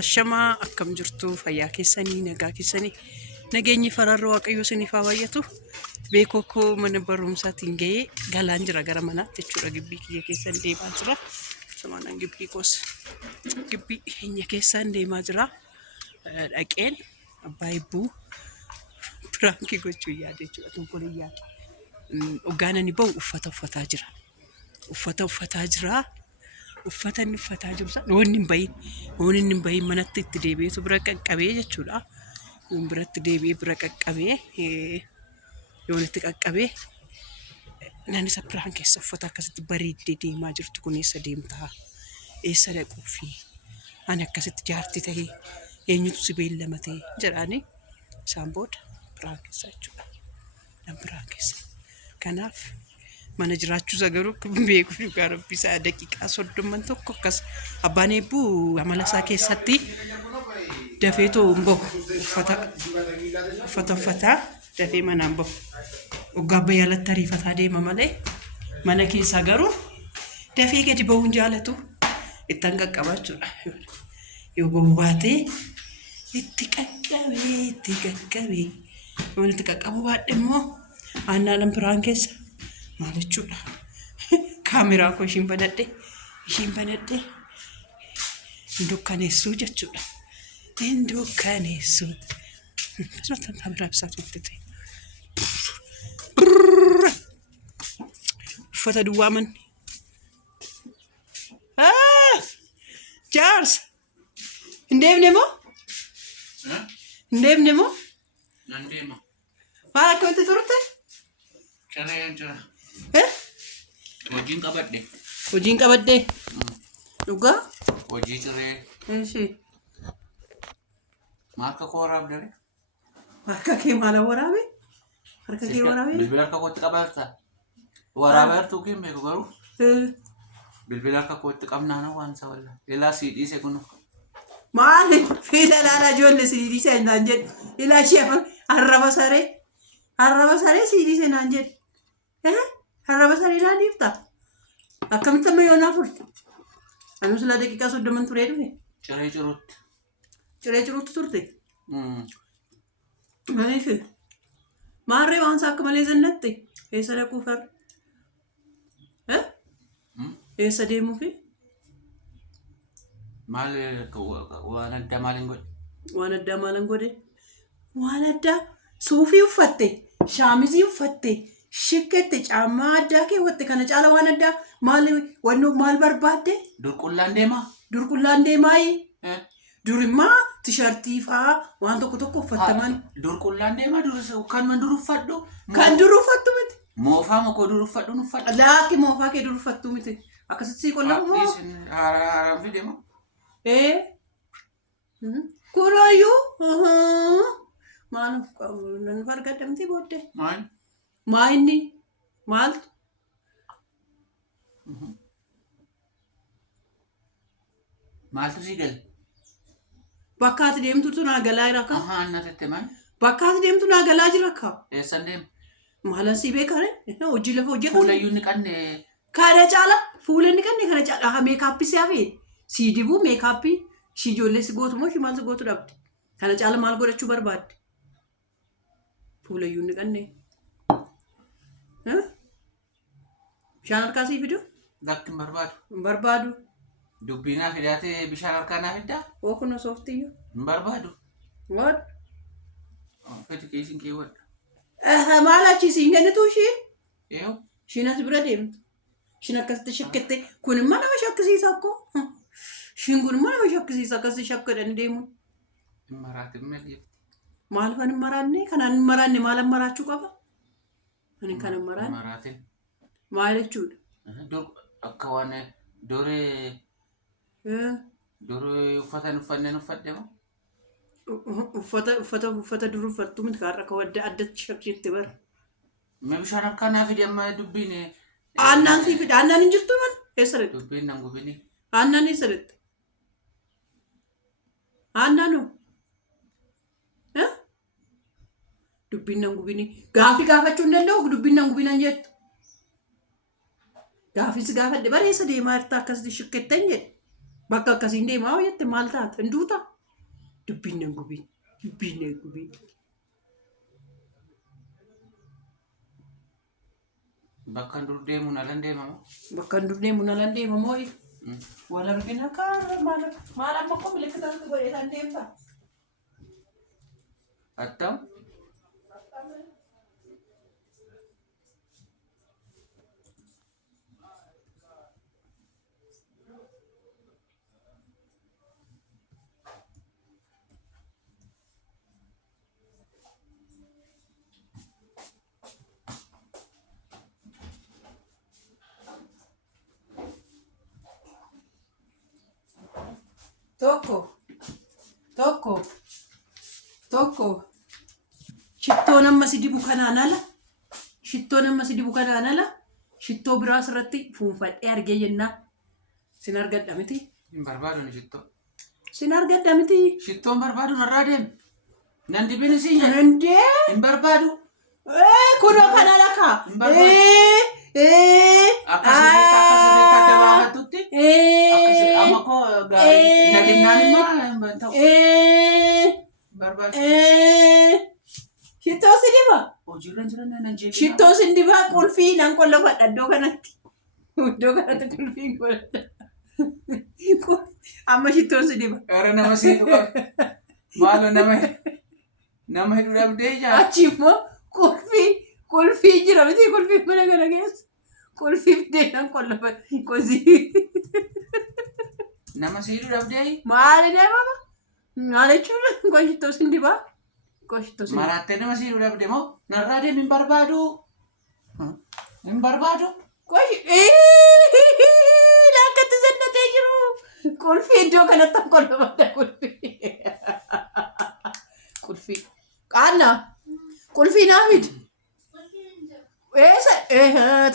Ashamaa akkam jirtu fayyaa keessanii nagaa keessanii nageenyi fararroo waaqayyo isiniif haa baay'atu. Beekoo koo mana barumsaatiin ga'ee galaan jira gara manaatti jechuudha. Gibbii kiyya keessan deemaa jira. Samaanaan gibbii koos gibbii keenya keessan deemaa jira. Dhaqeen abbaa ibbuu piraankii gochuu yaade jechuudha. Tonkoliyyaa hoggaanani bahu uffata uffataa jira. Uffataa jira. Uffata inni uffataa jiru sana wanni hin bahin manatti itti deebi'eetu bira qaqqabee jechuudha. Biratti deebi'ee bira qaqqabee yoon itti qaqqabee nan isa biraan keessa uffata akkasitti bareeddee deemaa jirtu kun eessa deemtaa? Eessa dhaquufi? Ani akkasitti jaartii ta'ee eenyutu si beellamatee jedhaanii isaan booda biraan keessa jechuudha. Nan biraan keessa. Kanaaf mana jiraachuu sagaruu beeku dhugaa rabbisaa daqiiqaa 30 tokko akkas abbaan eebbuu amala isaa keessatti dafeetoo hin bahu uffata dafee manaan bahu hoggaa bayyaalatti ariifataa deema malee mana keessaa garuu dafee gadi bahuun jaalatu ittaan qaqqabachuudha. Yoo bahu baatee itti qaqqabee yoon itti qaqqabu baadhe immoo aannan biraan keessa maal jechuudha. Kaameraa koo ishiin banadhe dukkaneessuu jechuudha. Dukkaneessuu. Asirratti kaameraa bisaatu itti ta'e. Uffata duwwaa manni. Jaarsa. Hin deemne moo? Nan deema. Maal akkamitti turte? Jira. Hojiin qabadde. Dhugaa? Hojii ciree. Ishee. Marka koo waraabdare. Harka kee maal waraabe? Harka kee waraabe? Bilbila harka kootti qabaata. Waraabartuu kee beeku garuu. Bilbila harka kootti qabnaana waan isa walla. Ilaa sii dhiise kunu. Maali? Fiila laala ijoollee sii dhiise naan jedhu. Ilaa ishee arraba saree sii dhiise naan jedhu. Harraba saree naan dhiifta? Akkamitti amma yoonaa furte? Anu sila daqiiqaa 30 turee dhufe? Ciree ciruutti turte? Maaliif? Maarree waan isaa akka malee zannatte? Eessa dhaquu farra? Eessa deemuufi? Waan addaa maaliin godhe? Waan addaa suufii uffatte, shaamizii uffatte, shikkette, caammaa addaa keewwatte kana caala waan addaa maal barbaadde? Durqullaan deemaayi. Durimmaa tishartii fa'aa waan tokko uffattaman. Durqullaan deemaa kanuma dur uffadhu. Kan dur uffattu miti. Moofaa makoo dur uffadhu uffadhu. Laakki moofaa kee dur uffattu miti. Akkasitti sii qollamu moo? Haaraan fideema. Kunooyyuu maal nan bargadamtee booddee? Maayinni maaltu? Maaltu sii gale? Bakka ati deemtutu naa galaa jira akka? Anna tette maal? Bakka ati deemtu naa galaa jira akka? Eessan deema? Maalan sii beekare? Hojii lafa hojjetu. Fuulayyuu ni qanne. Kana caala fuula ni qanne kana caala meekaappii si hafe sii dibuu meekaappii ishii ijoollee si gootu moo ishii maal si gootu dhabde? Kana caala maal godhachuu barbaadde? Fuulayyuu ni qanne. Bishaan harkaa sii fidu? Lakki hin barbaadu. Hin barbaadu. Dubbinaa fidaatee bishaan harkaa naa fiddaa? Ookuna sooftiyyuu. Hin barbaadu. What? Fedhi keessiin keewwadha. Maal achiisi hin kennitu ishiin? Eewu. Ishiin as bira deemtu. Ishiin akkasitti shakkette. Kun immoo nama shakkisiisa akkoo. Ishiin kun immoo nama shakkisiisa akkasii shakkadhanii deemuun. Hin maraatin malee. Maaliif hin maraanne? Kanaan hin maraanne maalan maraachuu qaba? Ani kan hin maraanne. Maraatin. Maal jechuudha? Akka waan doree uffatan uffanneen uffadhe moo? Uffata dur uffattu miti kaarra akka addatti shakkisitti bara. Mee bishaan harkaa naa fide amma dubbiin. Aannan sii fide aannan hin jirtu man? Eessa dhaqxe? Dubbiin nan gubini. Aannan eessa dhaqxe? Aannan hoo? Dubbiin nan gubini. Gaafii gaafachuu hin danda'u dubbiin nan gubinan jettu. Gaafis gaafadhe bareessa deemaa jirta akkasitti shikkettan jedhe. Bakka akkasiin deemaa hoo jette maal taata? Hin duuta? Dubbiin nan gubiin. Dubbiin nan gubiin. Bakka dur deemu na lan deemamu. Bakka dur deemu na lan deemamoo wal argina kaa maal amma ko milikitaan godheetaan deemta? Attam? Tokko shittoon amma si dibu kanaan ala shittoo biraa asirratti fuunfadhee argee jennaan sin argadha miti. Hin barbaadu ni shittoo. Sin argadha miti. Shittoon barbaadu narraa deemu. Nan dibini si nyaata. Andee. Hin barbaadu. Kunoo kana lakaa. Akkasii adda baafatutti. Amma koo naginnaan immoo ta'u. Barbaadu. Shittoo si diba? Hojiirran jiran nan jeebi. Shittoo si dibaa qulfii nan qollofadha iddoo kanatti. Iddoo kanatti qulfiin qollofadha. Amma shittoo si diba. Gara nama si hidhu maaloo nama hidhu dhabdee jaa. Achi immoo qulfii jira miti qulfii mana kana keessa. Qulfii fidee nan qollofadha. Kosii. Nama si hidhu dhabdee. Maali deemama? Maal jechuudha? Shittoo si dibaa? Marattee nama si hidhu dhabdee moo narraa deemu hin barbaadu. Hin barbaadu. Lakkatti zannatee jiru. Qulfii iddoo kanatti an qollofadha qulfii. Qulfii. Qaanna. Qulfii naa fidi.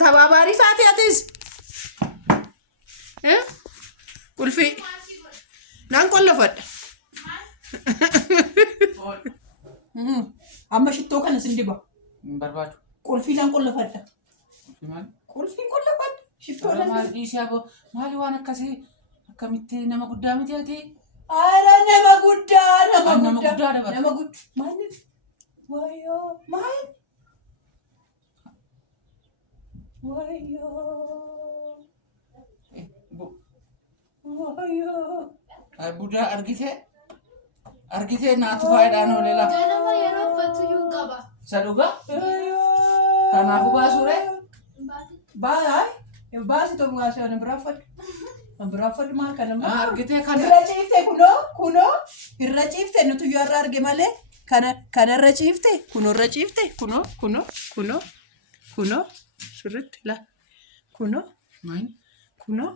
Tabaabaarii isaati atis. Qulfii. Naan qollofadha. Amma shittoo kana sin diba. Hin barbaadu. Qulfii naan qollofadha. Qulfii qollofadha. Shittoo maal dhiisee maali waan akkasii akkamitti nama guddaa miti ati? Ara nama guddaa dabala. Nama guddaa. Maali? Wayyoo. Maali? Wayyoo. Budaa argitee naatu faayidaan oolee lafa. Ganama yeroo uffatu iyyuu qaba. Isa dhugaa? Kanaafuu baasuure? Baasi tokko baasee waan biraafadhu maal kana maa? Argitee kana. Irra ciifte kunoo irra ciifte nuti yoo irra arge malee kana irra ciifte kunoo sirriitti la kunoo.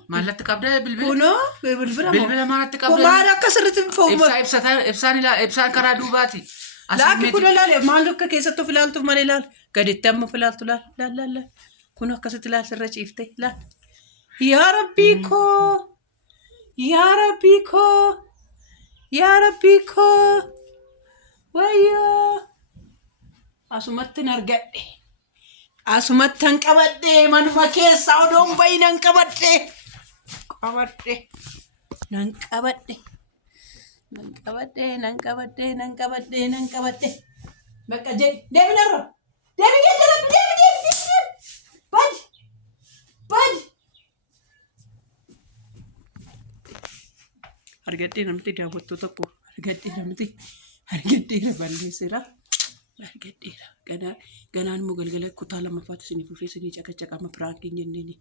Maallatti qabdee bilbila? Kunoo bilbila maalatti qabdee? Maal akka sirriitti fo'uma? Ibsaan karaa duubaati. Laakki kunoo laale maal akka keessatti of ilaaltuuf malee laala gaditti amma of ilaaltu laala kunoo akkasitti laala sirra ciifte laala. Yaa Rabbii koo wayyoo asumatti hin argadhe. Asumatti han qabadhe manuma keessa odoon bayi nan qabadhe. Bakka jedhi deemi narra. Deemi. Badi. Argadhee namti daawwattoota koo argadheera balleesseera. Argadheera ganaan immoo galgala kutaa lammaffaatti isinii fufee isinii caqacaqama piraankiin jenneeni.